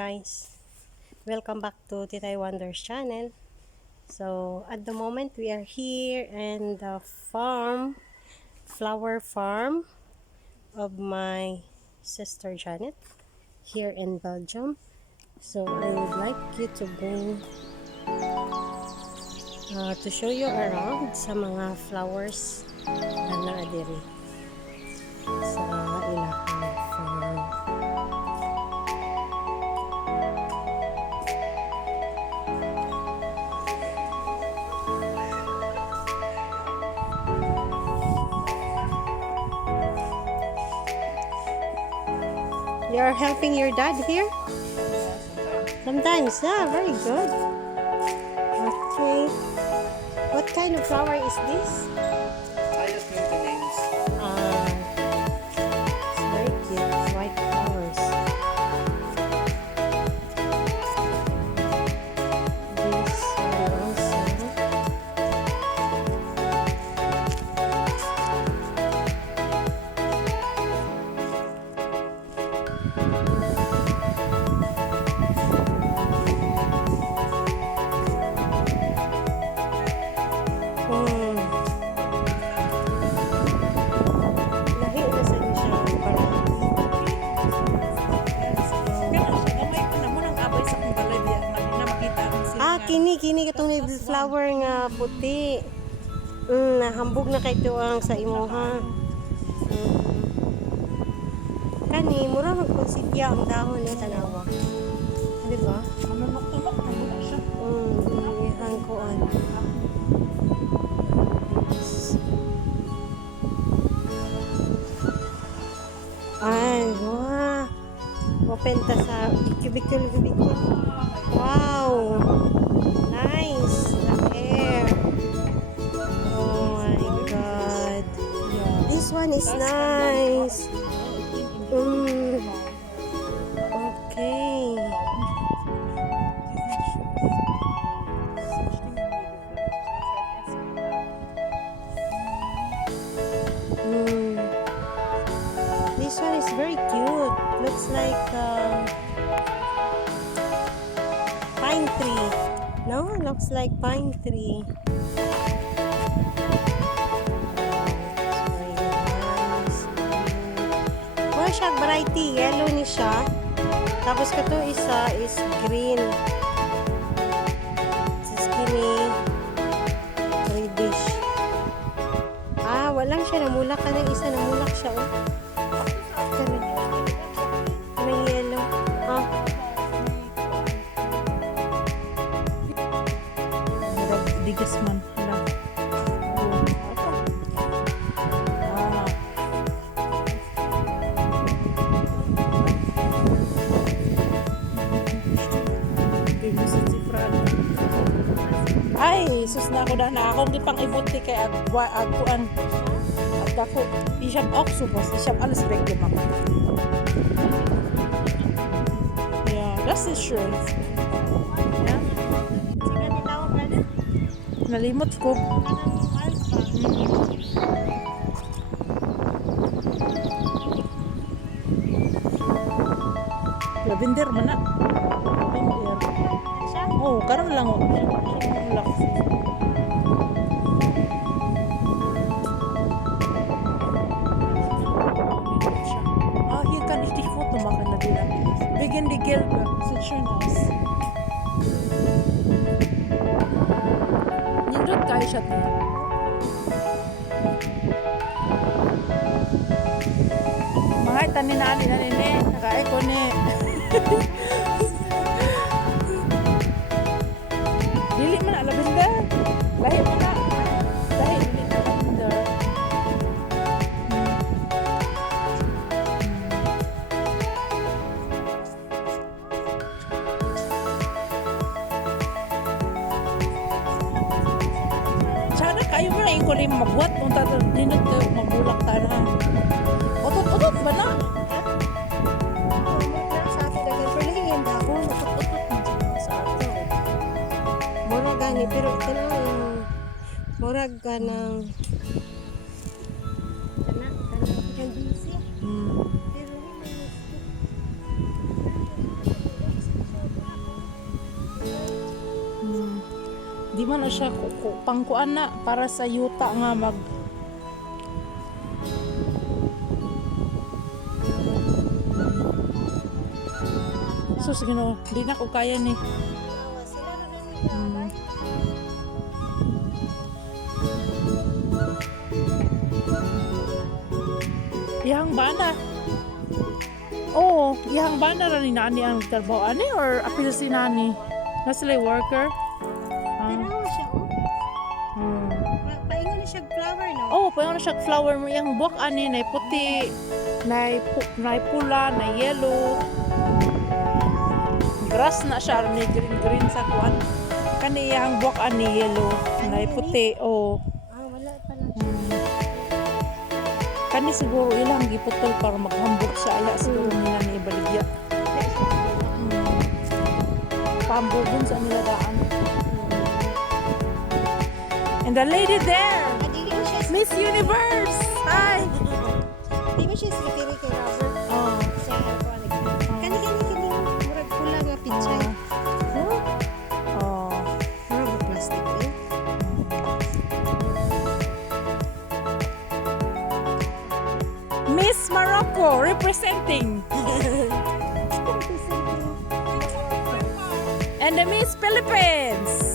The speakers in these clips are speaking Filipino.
guys, welcome back to Titay Wonders channel. So at the moment we are here in the flower farm of my sister Janet here in Belgium. So I would like you to bring to show you around sa mga flowers na naadiri sa ilahang farm. You're helping your dad here? Sometimes, yeah, very good. Okay. What kind of flower is this? I just know the names. It's very cute. White flowers. This one also. Lahi na sa inyo siya. Parang kini katong flower nga puti. Nahambog na kay tuang sa imuha. Kani mura magkonsidya ang dahon ni tanawa. Di ba? Ihang kuan. Ay, wow. Mapenta sa cubicle. Wow. Nice. The hair. Oh my god. This one is nice. Okay. This one is very cute. Looks like pine tree. No, looks like pine tree. Very nice. Well, siya variety. Yellow ni siya. Tapos kato isa is green. Skinny. Reddish. Walang siya. Namulak ka ng isa. Namulak siya. Oh. May yellow. Digas man. Ay, sus na ako na akong gipang ibuti kay agkuan. At ako, isang oxubos, isang alas begyo ako. Yeah, that's the shirt. Yeah. Nalimot ko. Lavender man na. Lavender. Oh, karon lang oh. Hier kann ich dich Foto machen, Nadina. Wegen die gelbe. Sieht schön aus. Nindot tayo siya din. Mga tanin na nene. Nakaay ko ne. Dili man na lavender. Lahi mo na. Lahi dili na lavender. Sana kayo mo na yung kulim magbuhat kung dinot kayo magbulak ka na. Otot-otot ba na? Sa atin agad. Pero hingin ba ako? Otot-otot sa atin. Mura gani. Pero ito na yung mura ganang busy. Pero hindi man na siya pangkuan na para sa yuta nga mag sus gino, di na ko kaya ni. Sila na nila. Iyang bana. Oo, iyang bana ra ni nani ang trabaho ani or apil si nani. Na sila worker. Tanawa siya, oh. Paingon na siya flower, no? Oh, paingon na siya flower mo iyang buwak ani na puti, na pula, na yellow. Grass na siya ni green sa kuan. Kani iyang buwak ani yellow, na puti. Oh. Wala pa lang siya. Kani siguro ilang giputol para maghambog siya ala siguro nila ni Belgium. Pambugon sa nila daan. And the lady there, Miss Universe. Hi. Di ba siya slippery kay Robert? Oh. Siya na po. Kani murag pula nga pichay. Oh. Murag plastic eh. Miss Morocco representing. And the Miss Philippines.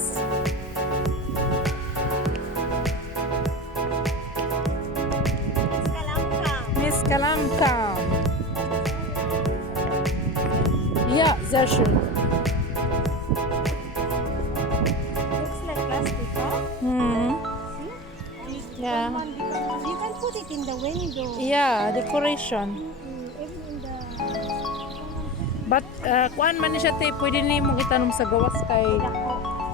Miss Kalamka. Yeah, sehr schön. Looks like plastic, huh? Yeah. You can put it in the window. Yeah, decoration. Even in the... But kuan man ni siya te, pwede ni mong itanom sa gawas kay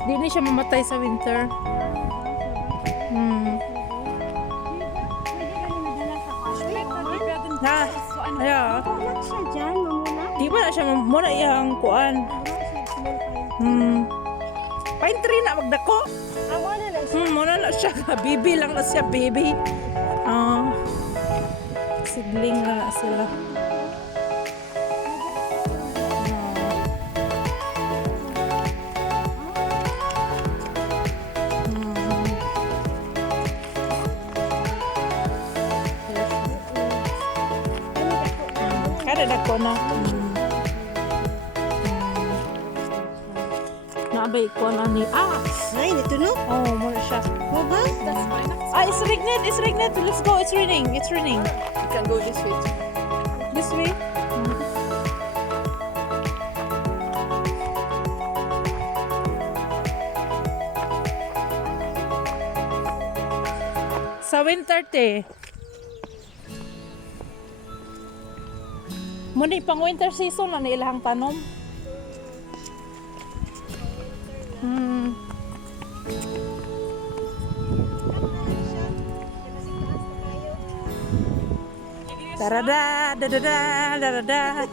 di ni siya mamatay sa winter. Na, yeah. Wala siya dyan, mamuna. Di ba na siya muna iyang kuan? Pine tree na magdako. Wala lang siya. Muna na siya. Baby lang na siya, baby. Sidling na sila. Kada dako na. Nabay ko na ni Ay, ito no? Oh, muna siya. Oh ba? It's raining. It's raining. Let's go. It's raining. It's raining. You can go this way. This way. Sa winter te. Muna pang winter season na ilahang tanom. Darada, dadada, darada.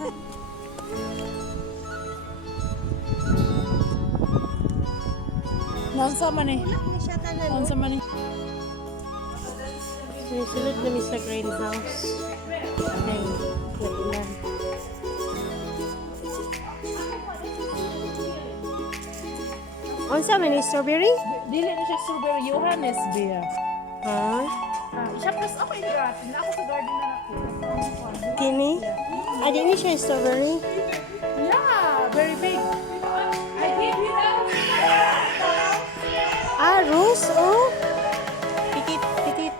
Nansa man eh. Wala na siya tanan. Nansa man eh. Sulod na sa greenhouse. Ay, nagulan. Unsa man ni strawberry? Dili na siya strawberry, Johannes beer. Ha? Siya plus ako yung garden. Ako sa garden na natin. Kini? Di ni siya strawberry? Yeah, very big. I gave you that. Rose, oh. Pitit, pitit.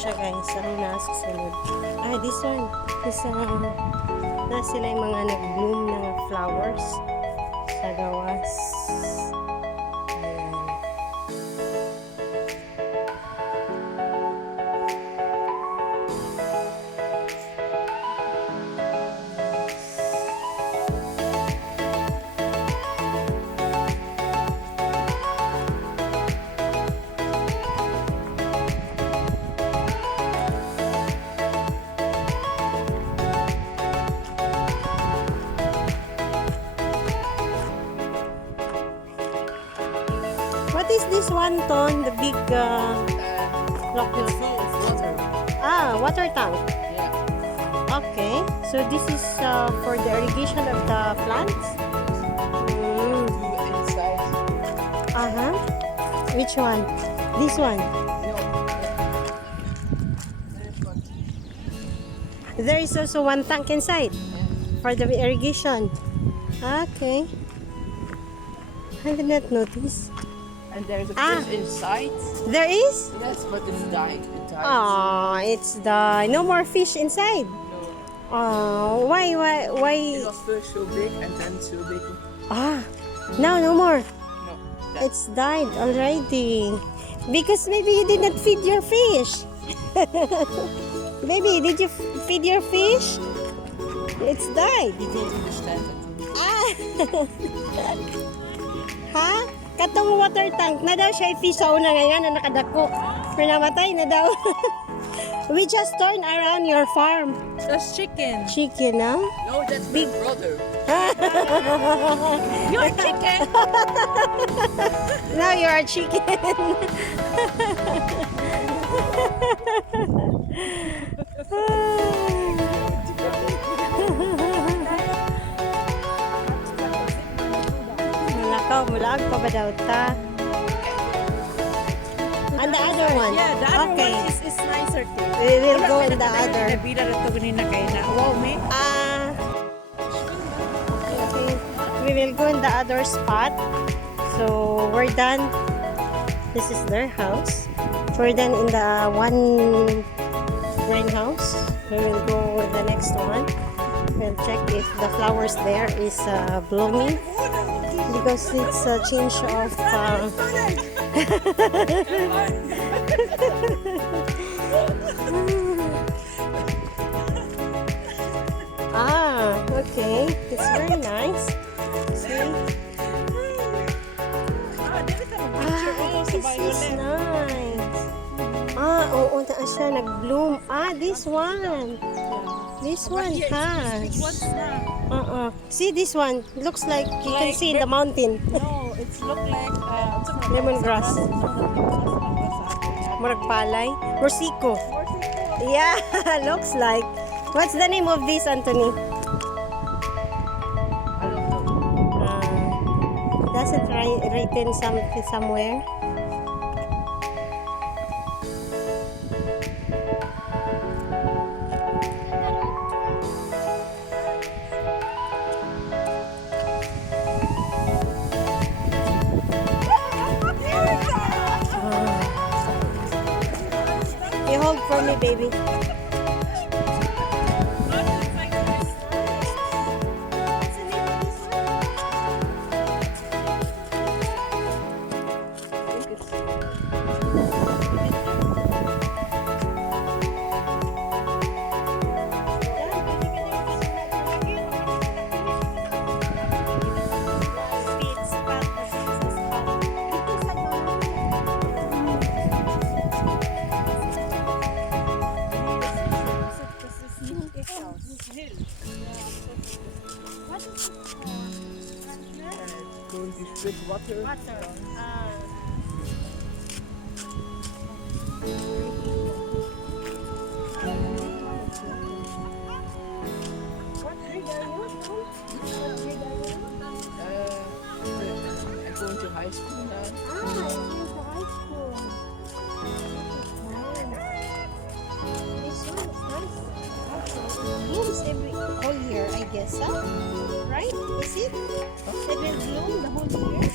siya guys, ang nasa sunod. Ah, this one. Na sila yung mga nag-bloom ng flowers sa gawas. Ayan. What is this one ton? The big rock. Water. Ah, water tank. Yeah. Okay. So this is for the irrigation of the plants. Mm. Two inside. Uh-huh. Which one? This one. No. There's one. There is also one tank inside Yeah. for the irrigation. Okay. I did not notice. And there's a Ah. fish inside. There is? Yes, but it's dying. It dies. Ah, it's the no more fish inside. No. Oh, why? It was first so big and then so big. Ah, no more. No. It's died already. Because maybe you did not feed your fish. Baby, did you feed your fish? It's died. He didn't understand it. Ah. Ha? Katong water tank na daw siya fish sa una ngayon na nakadako. Pero namatay na daw. We just turn around your farm. That's chicken. Chicken, no? No, that's big brother. You're chicken. Now you are chicken. Mulag pa ba daw ta? And the other one? Yeah, the other Okay. one is nicer too. We will go in the other. Nabila rin ito ganina kayo na. Wow, me. Okay. We will go in the other spot. So, we're done. This is their house. We're done in the one greenhouse. We will go with the next one. We'll check if the flowers there is blooming. Because it's a change of okay. It's very nice. See? This is nice. Oo, na siya nag-bloom. This one. This one has. What's that? See this one? Looks like you can see in the mountain. No, it's look like Lemongrass. Murag palay. Morsiko. Yeah, looks like. What's the name of this, Anthony? I don't know. Doesn't written somewhere. You hold for me, baby. Going to split water. What grade are you? What grade are you? I'm going to high school now. You're going to high school. This one is nice. It blooms every whole year, I guess, huh? Right? Is it? It will bloom the whole year.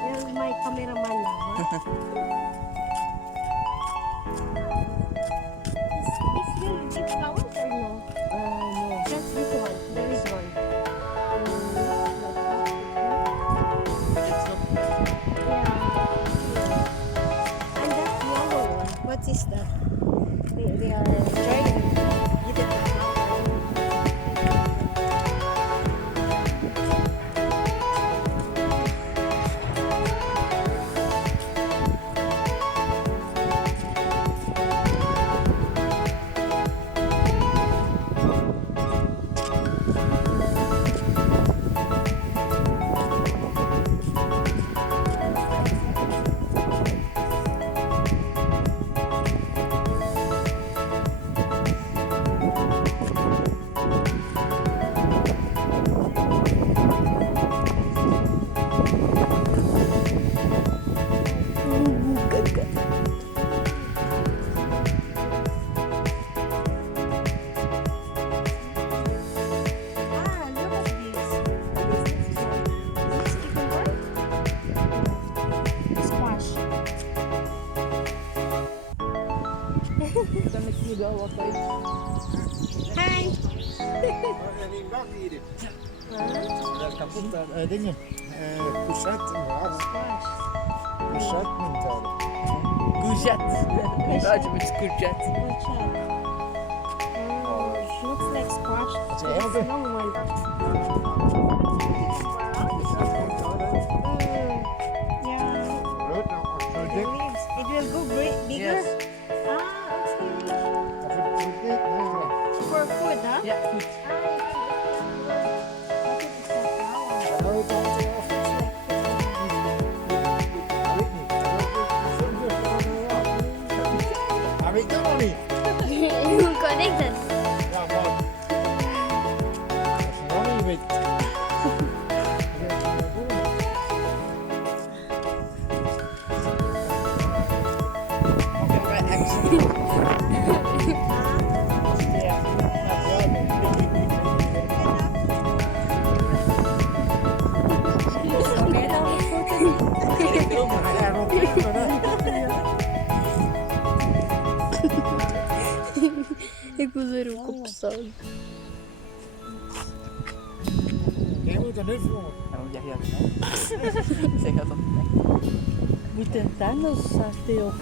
You're my cameraman now, huh? They are enjoying beautiful flower. Ah, look at this. What is this one? Is this cucumber? Squash. Dan met je wel wat uit. Hi. Die bak hier. Huh? Dat is kapot daar. Dingen. Courgette. Ja, Squash. courgette noemt dat. Courgette. In Belgium met courgette. Watch out. Oh, looks like squash. is It's heel a goed. long one. Yeah. Rood, nou, zo The dik. leaves. It will go bigger. Yes. Ah, okay. Of het zo dik, nee, maar. For food, huh? Ja, goed. Nou, het hangt er af. Dat weet ik niet. Soms is het gewoon wel af. Dat weet ik nog niet. Hoe kan ik dat? Ja, maar. Als je nog niet weet. Oké, bij Action. Ik wil er ook op staan. Jij moet er niet voor. Nou, ja, ja. Zeg dat dan. Moet een tanden stil.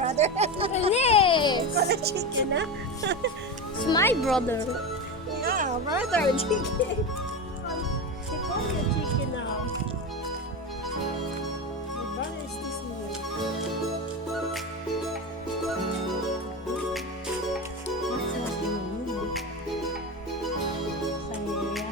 Brother. Nee, Got a chicken, huh? it's my brother. Yeah, brother, chicken. She called me a chicken now. My brother is kissing me. What's up, you? Sangria.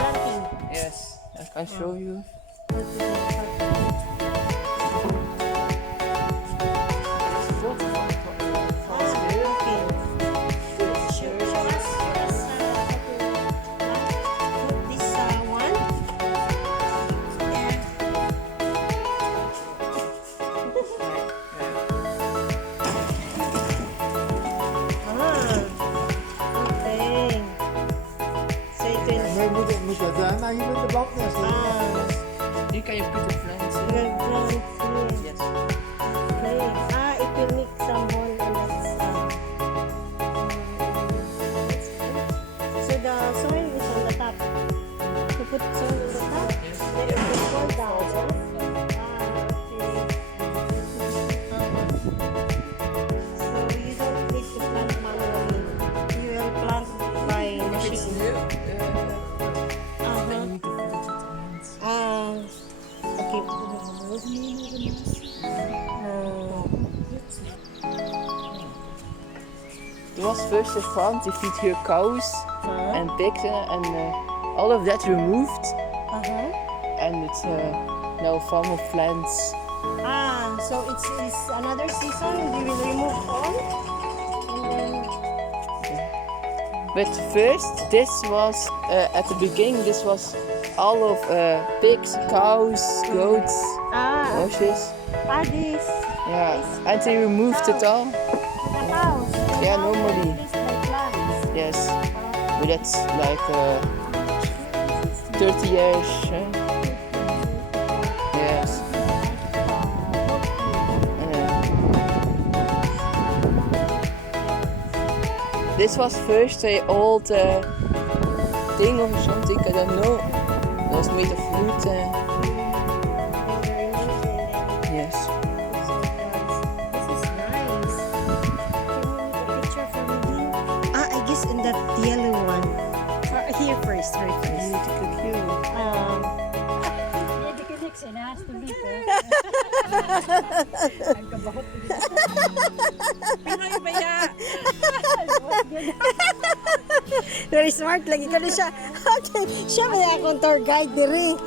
Oh, good. Yes, I can show you. We moeten daarna hier met de baknest Hier kan je putten plants. Yes. It will make some hole and that's so the soil is on the top. To put soil on the top, then it will fall down. So you don't need to plant manually. You will plant by If it's machine. new, Uh-huh. then you need to put it at the end. Okay. It was first a farm to feed her cows and pigs and all of that removed, and it's now a farm of plants. So it's another season. You will remove all, and then But first, this was at the beginning. This was all of pigs, cows, goats, horses. this Yeah, and they removed it all. the house. Yeah, normally. This like plants. Yes, but that's like 30 years. Yes. This was first a old thing or something, I don't know. It was made of wood. Yes. This is nice. Can you make a picture for me? I guess in that yellow one. Here first, right first. I need to cook you. Pinoy ba ya? Very smart lagi ko na siya. Okay, siya ba akong tour guide diri.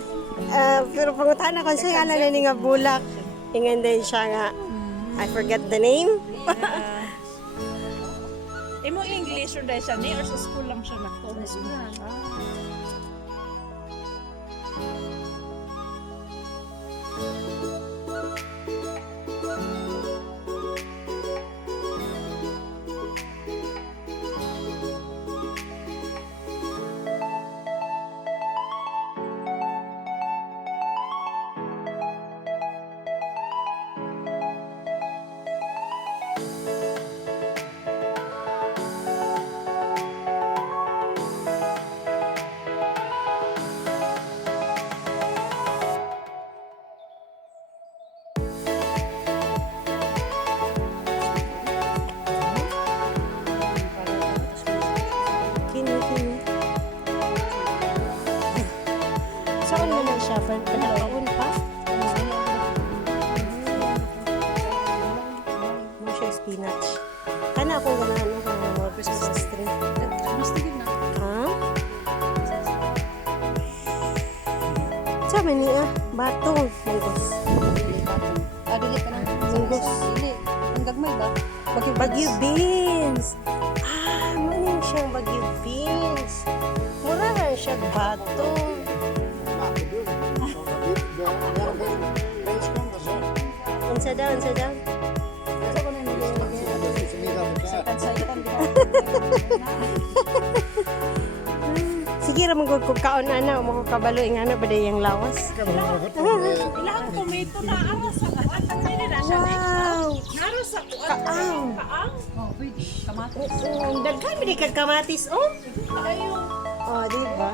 Pero pangutan ako siya nga lang nga bulak. Ingan din siya nga. I forget the name. Imo English or dahil siya ni or sa school lang siya nako? Sa school lang. Saan mo na siya? Pinakaun pa? Mo siya spinach. Kana ako ganahan ko ng mga Christmas tree. Mas tigil na. Ha? Sama niya. Batong. Munggos. Dili ka na. Munggos. Dili. Ang gagmay ba? Bagyo beans. Manin siyang bagyo beans. Mura na siya batong. Unsa daw, unsa daw? Sige ra magud kog kaon ana mo ko kabalo ing ana ba yung lawas. Ilang tomato na aro sa atang nila na siya. Wow. Naro sa Kaang. kaang. Oh, pwede. Kamatis. Oo, daghan mi kag kamatis oh. Ayo. Oh, di ba?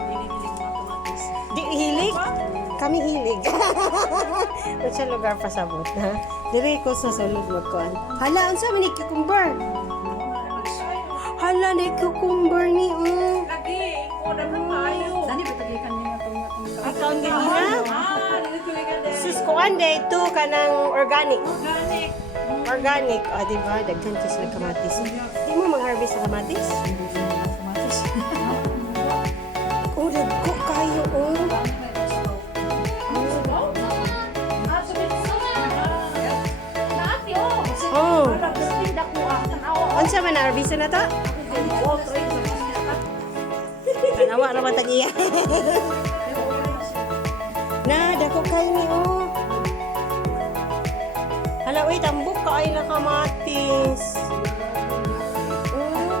Dili-dili mga kamatis. Di hilig. Kami hilig. Unsa lugar pa sa bot ha? Diri ko sa sulod magkuan. Hala unsa man ni cucumber? Hala ni cucumber ni oh. Lagi, order na tayo. Dani ba tagikan niya itong Ang kaon gani na. dili tuligan din. Sus kuan day to kanang organic. Organic. Organic. Ah, di ba? Daghan kis na kamatis. Di mo mag-harvest sa kamatis? Kamatis. Oh, dagko kayo oh. Oh. Unsa man na harvest na ta? Tanawa ra man tagiya. Na dako kay ni oh. Hala uy tambok kaay na kamatis. Oh.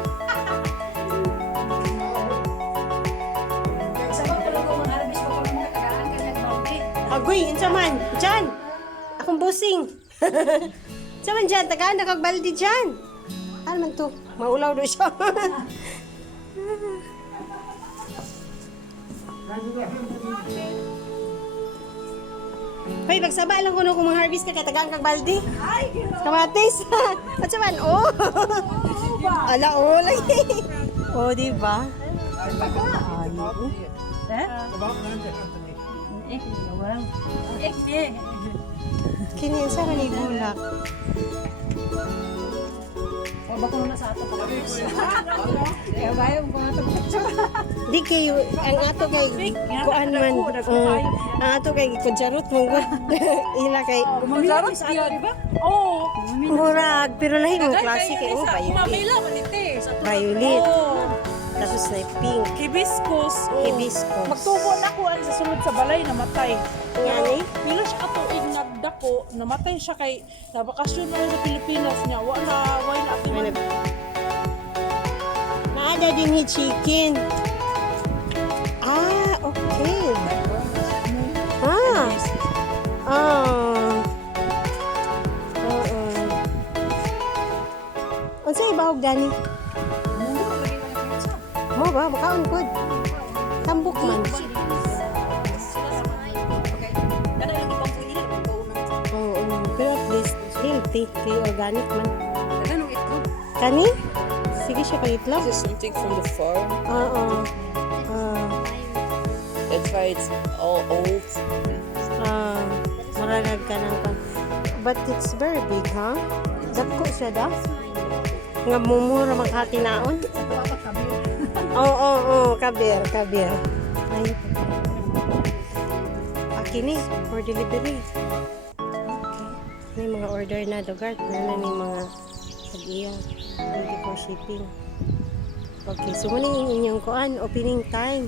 Agoy, unsa man? Diyan. Akong busing. Unsa man diyan? Tagaan na kag baldi diyan. Ano man to? Maulaw do siya. Hoy, magsaba lang kuno kung mag-harvest ka katagaan kag baldi. Kamatis. Unsa man? Oh. Ala oh lagi. Oh, di ba? Kini sa man bulak. Di kayo ang ato kay kuan man. Ang ato kay kujarot mong ila kay Kumajarot siya, di ba? Oo. murag pero lahi mo klase kay oh violet. Mamila man ite. Violet. Oo. Tapos na pink. Hibiscus. Oo. Hibiscus. Magtubo na ko ang sa sulod sa balay namatay. Ngani? Pila siya katuig nagdako, namatay siya kay nabakasyon na sa Pilipinas niya. Wala ati man. Naada din ni chicken. Ah, og Dani. Mo ba makaon pod. Tambok man. Oo, pero at least healthy, organic man. Kani? Sige siya pag-itlog. This is something from the farm. Oo. That's why it's all old. Maragag ka ng pan. But it's very big, huh? Dagko siya da? Nga mumura magkatinaon? Oo, kabir. Ay. Kini, for delivery. Okay. May mga order na lugar. Na ni mga pag-iyong. Ready for shipping. Okay, so muna yung inyong kuan, opening time.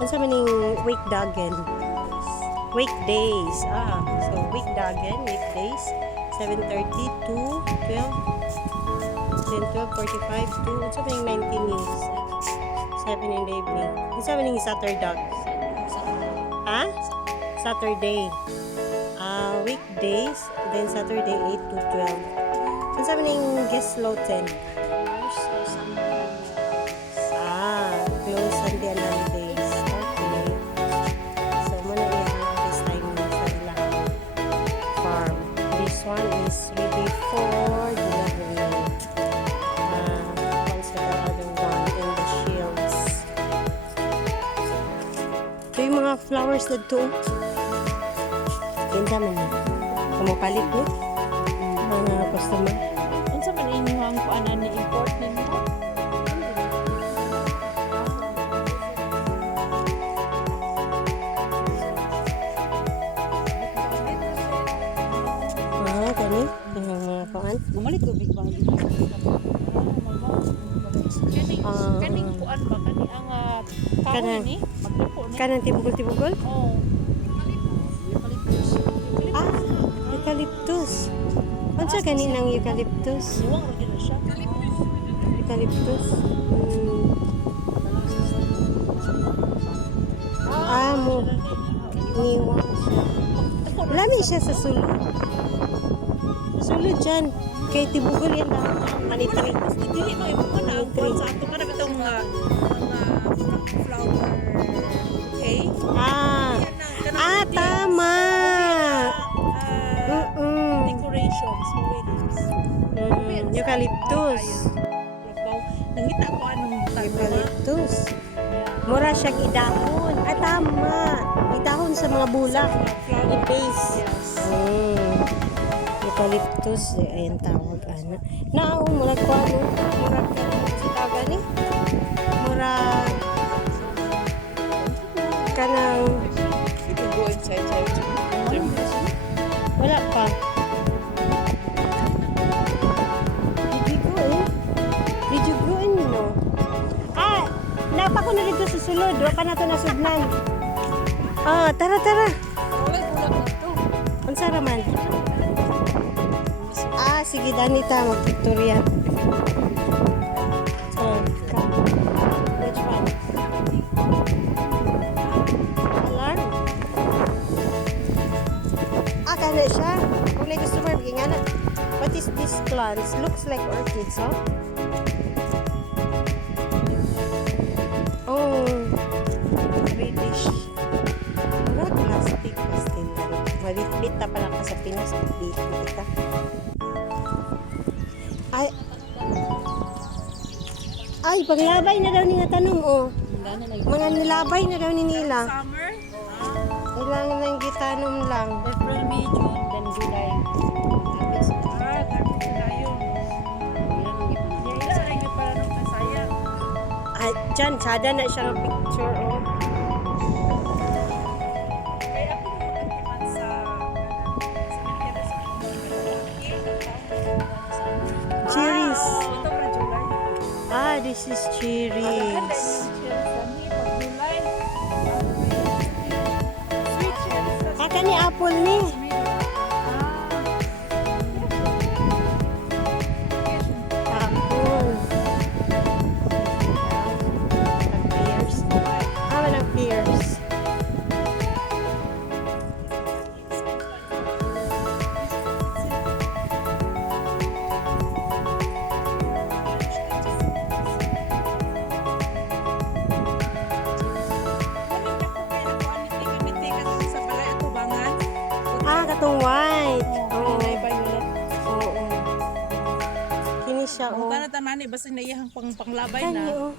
Ano sa maning weekdagen? Weekdays. So weekdagen, weekdays. 7:30 to 12. Then 12:45 to, ano sa maning 19 minutes? 7 in the evening. Ano sa maning Saturday? Ha? Saturday. Weekdays. Then Saturday 8 to 12. Ano sa maning guest sloten? Close Sunday and Mondays. Okay. So, muna iyan this time sa ilang farm. This one is ready for delivery. Also the other one in the shields. Ito yung mga flowers na ito. Ganda man yun. Kumupalit mo. Mga customer. Ano sa man inyong kuanan ni import ninyo? Gani. Yung mga kuan. Mamalit ko big bang. Kaning kuan ba? Kani ang kahoy Kanang- ni? Maglupo ni? Kanang tibugol-tibugol? Oo. Eucalyptus. Ano sa gani ng eucalyptus? Iwang rin na siya. Eucalyptus. Mo. Niwang siya. Lami siya sa sulod. Sulod dyan. Kay tibugol yan lang. Manitri. Dili mo ibukan na ang kuan sa ato ka itong mga flower bouquet. Tama. Decorations, weddings. Eucalyptus. Nangita ko anong Eucalyptus. Mura siyang idahon. Tama. Idahon sa mga bulak. I-base. Eucalyptus. Ayan tawag. Murag ko ano. Murag si tawag ni. Murag kanang You can go inside here. wala pa. Did you go in, no? Napa ko na dito sa sulod. Wa pa na ito nasudnan. Tara. Ang sara man. Sige, Danita, mag-Victoria. Which one? Alarm? Kana siya. Kung may gusto mo, bigyan nga na. What is this plants? Looks like orchids, huh? British. Murag plastic pastel lang. Mabitbit na pala ka sa Pinas. Bitbit ka. Ay, paglabay na daw ni nga tanong, Mga nilabay na daw ni nila. summer? Ilang nang gitanom lang. April, May, June, then July. Tapos na yun. Isa rin yung para nung kasayang. Dyan, sada na siya ng picture, Kaya ako naman sa Merveille Sanguine. Cherries. Ito para July. This is cherries. Kani apple ni. Apple. Pears. Walang pears. katong white. Oo, Oo. kanina violet. Oo. Kini siya, Kung oh. tanah tanani basta naiyahang panglabay Kani, na. oh.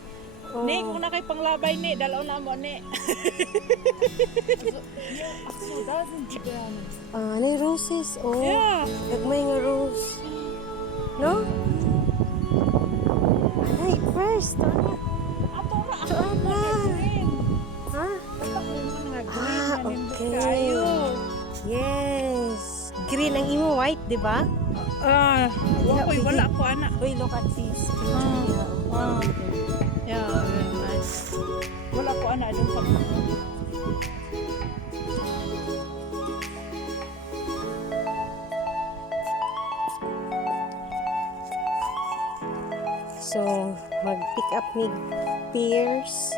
Oh. Ni, kung na kay panglabay ni, dalaw na mo ni. So, doesn't keep around. Ah, na roses, oh. Yeah. Nagmay nga rose. No? Ay, first. Ano? Ato ra Ito na. Ha? Ah, okay. Yes. Green ang imo white, di ba? Uy, wala ko ana. Uy, look at this. Yeah, very nice. Wala ko ana dun sa So, mag-pick up ni pears.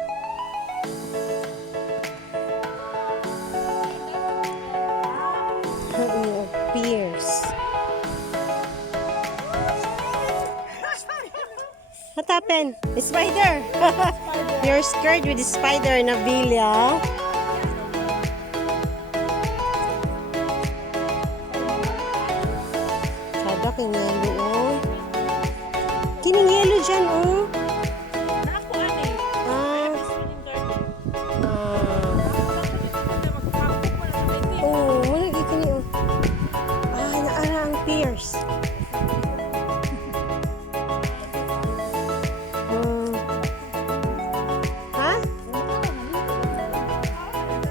Pears. What happened? A spider! You're scared with the spider, Nabilia. Sada kang yellow, oh. Kining yellow dyan, oh. na ako ani. Ah, Swimming garden. oh, muna gikini, oh. Ah, naara ang pears. Ha?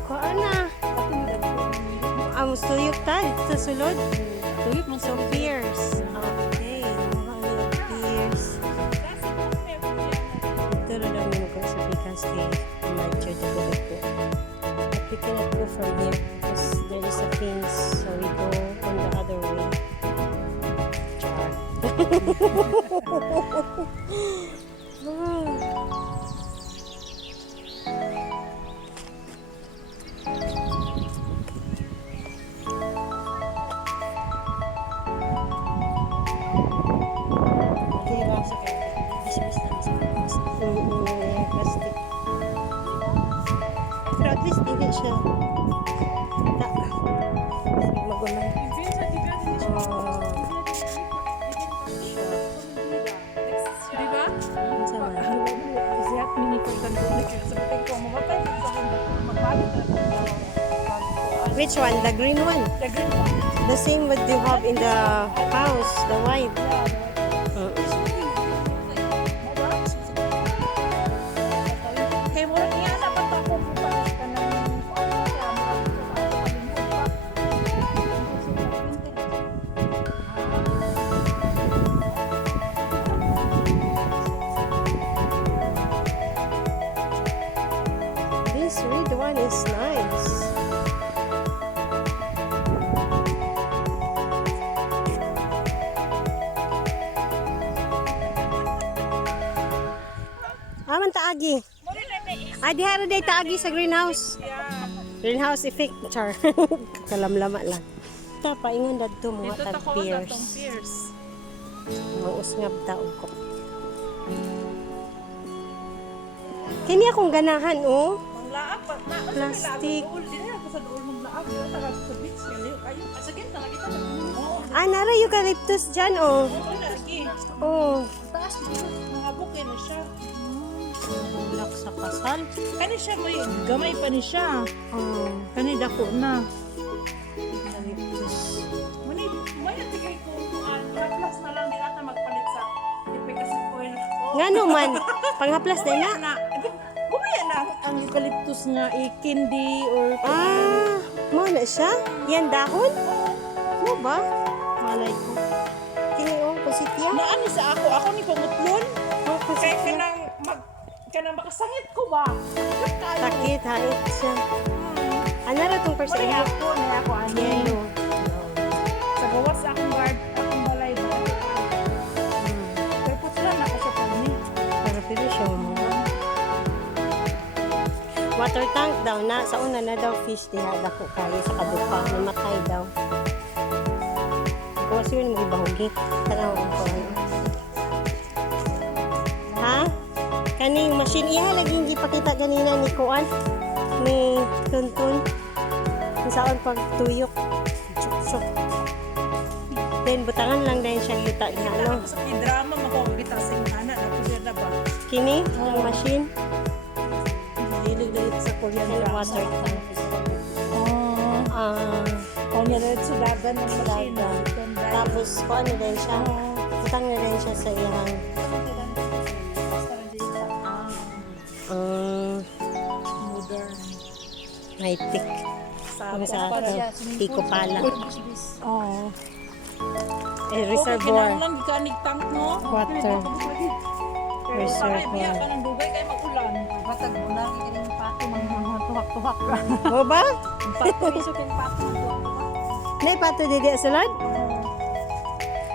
Kuha na. Mustuyok ta dito sa sulod. Tuyok mo sa pears. Okay, mga ano pears. Ito na lang yung sa because they medyo difficult po. But we cannot go from here because there is a fence, so we go on the other way. Char. Plastic. Pero at least hindi siya. Magulang. Diba? Siya pinipagtan ko na kaya sabi ko mamatay sa akin magbalit na. Which one? The green one? The green one. The same what you have in the house, the white. Kaya mo rin yan dapat ako pupunta ka ng This red one is nice. Aman taagi. Ay, di haro day taagi sa greenhouse. Greenhouse effect, char. Kalamlama lang. Ito, paingon dito mga Ito tako tag-pears. sa tong pears. Mga usngab taon ko. Kini akong ganahan, oh. Manglaap pa na Plastic. Dili ako sa duol manglaap taga sa beach kayo. Ayo, sige na lagi ta. Oh, Ah, nara eucalyptus dyan, oh. lagi. Oh. Taas mga bukid na siya. Bulak sa kasal. Kani siya may gamay pa ni siya. Oh. Kani dako na. Eucalyptus. Mani may natigay ko kuan. Haplas na lang dila ta magpalit sa efficacy oil. Nga naman, panghaplas din na. Na. Bumaya na ang eucalyptus nga i-candy or Ah, mo na siya? Yan dahon? Mo ba? Malay ko. Kini, oh, Forsythia? naani sa ako ni pamutlon. Oh, Kay Forsythia. kanang makasangit ko ba? Takit, hait siya. Ano ra itong May Forsythia? ako na ako ani. Yellow. Sa gawas akong guard, akong balay ba. Pero putla na ako sa pagni. Para pili siya mo. Water tank daw na. Sa una na daw fish diha. Dako kayo sa kadupa. Namatay daw. Kung kasi yun, mag-ibahugi. Tanaw ko. Ha? Kaning machine iha laging gipakita ganina ni Kuan ni Tuntun. Kung saan pagtuyok. Chuk-chuk. Then, butangan lang dahil siya lita niya, ano? Sa drama, makakabita sa anak na pwede na ba? Kini, ang machine. Hilig dahil sa Korean And drama. water tank. Kung nila sa dagan ng machine. Tapos, kung ano din siya, butang na din siya sa iyang Modern. high-tech. Ang sa tiko pala. Oo. Reservoir. Okay, lang gikanig tank mo. Water. Biya Reservoir. ka ng dugay kay magulan. Batag mo lang yung pato mga tuhak-tuhak. Mo ba? Ang pato, isok yung pato. Nay, pato didi asulad?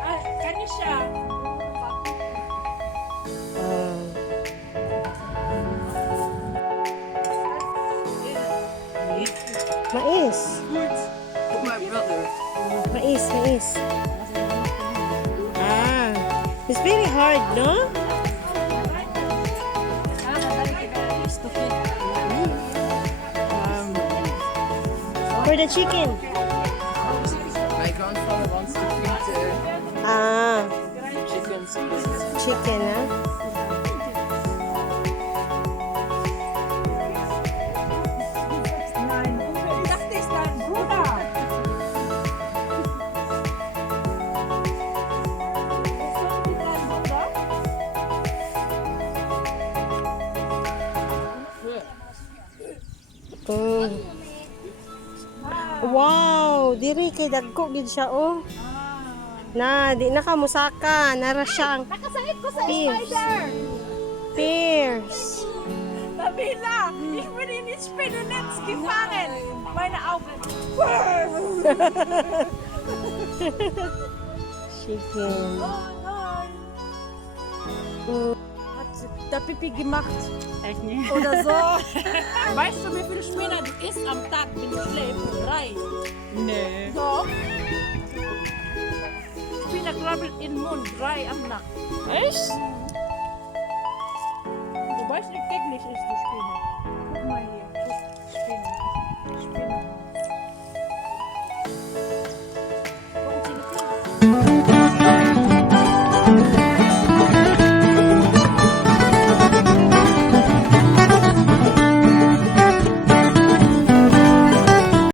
Ah, kani siya. Mais. For my brother. Mais. It's very hard, no? For the chicken. My grandfather wants to feed chickens. Chicken, ah. Wow, diri kay dagko gid siya oh. Na, di na ka musaka, nara siyang. Nakasait ko sa spider. Fierce. Nabila, ich bin in die Spinnennetz gefangen. Meine Augen. Chicken. Hat der Pipi gemacht. Echt nicht? Oder so. Weißt du, wie viel Spinner du isst am Tag, wenn du schläfst? 3. Nee. Doch. Spinner krabbelt in den Mund, 3 am Tag. Echt? Du weißt nicht, täglich isst du Spinner.